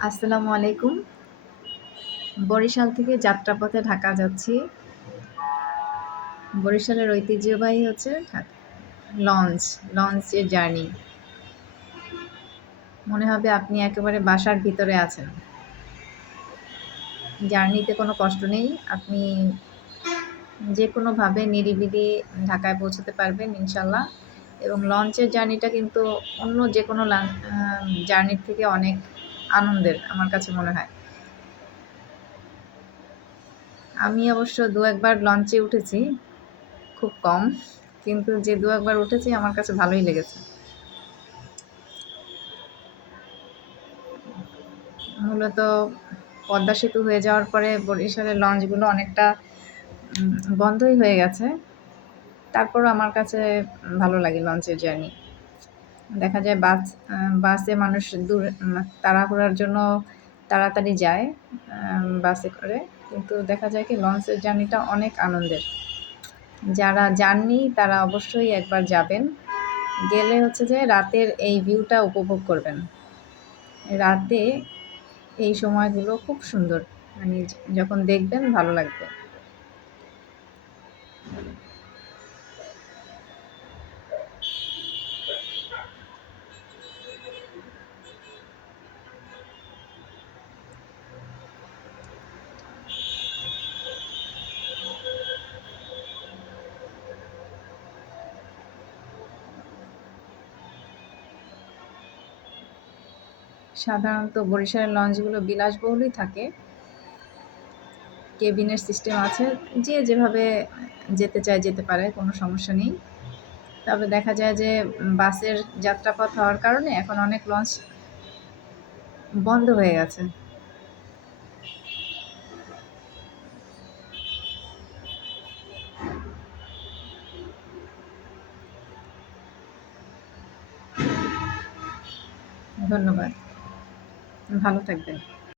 আসসালামু আলাইকুম। বরিশাল থেকে যাত্রাপথে ঢাকা যাচ্ছি। বরিশালের ঐতিহ্যবাহী হচ্ছে লঞ্চ, লঞ্চের জার্নি। মনে হবে আপনি একেবারে বাসার ভিতরে আছেন। জার্নিতে কোনো কষ্ট নেই। আপনি যেকোনোভাবে নিরিবিলি ঢাকায় পৌঁছাতে পারবেন ইনশাল্লাহ। এবং লঞ্চের জার্নিটা কিন্তু অন্য যেকোনো জার্নির থেকে অনেক আনন্দের আমার কাছে মনে হয়। আমি অবশ্য ২-১ বার লঞ্চে উঠেছি, খুব কম। কিন্তু যে ২-১ বার উঠেছি আমার কাছে ভালোই লেগেছে। মূলত পদ্মা সেতু হয়ে যাওয়ার পরে বরিশালের লঞ্চগুলো অনেকটা বন্ধই হয়ে গেছে। তারপরও আমার কাছে ভালো লাগে লঞ্চের জার্নি। দেখা যায় বাসে মানুষ দূর তাড়াহুড়ার জন্য তাড়াতাড়ি যায় বাসে করে। কিন্তু দেখা যায় কি লঞ্চের জার্নিটা অনেক আনন্দের। যারা যাননি তারা অবশ্যই একবার যাবেন। গেলে হচ্ছে যে রাতের এই ভিউটা উপভোগ করবেন। রাতে এই সময়গুলো খুব সুন্দর। মানে যখন দেখবেন ভালো লাগবে। সাধারণত বরিশালের লঞ্চগুলো বিলাসবহুলই থাকে। কেবিনের সিস্টেম আছে। যে যেভাবে যেতে চায় যেতে পারে, কোনো সমস্যা নেই। তবে দেখা যায় যে বাসের যাত্রাপথ হওয়ার কারণে এখন অনেক লঞ্চ বন্ধ হয়ে গেছে। ধন্যবাদ। ভালো থাকবেন।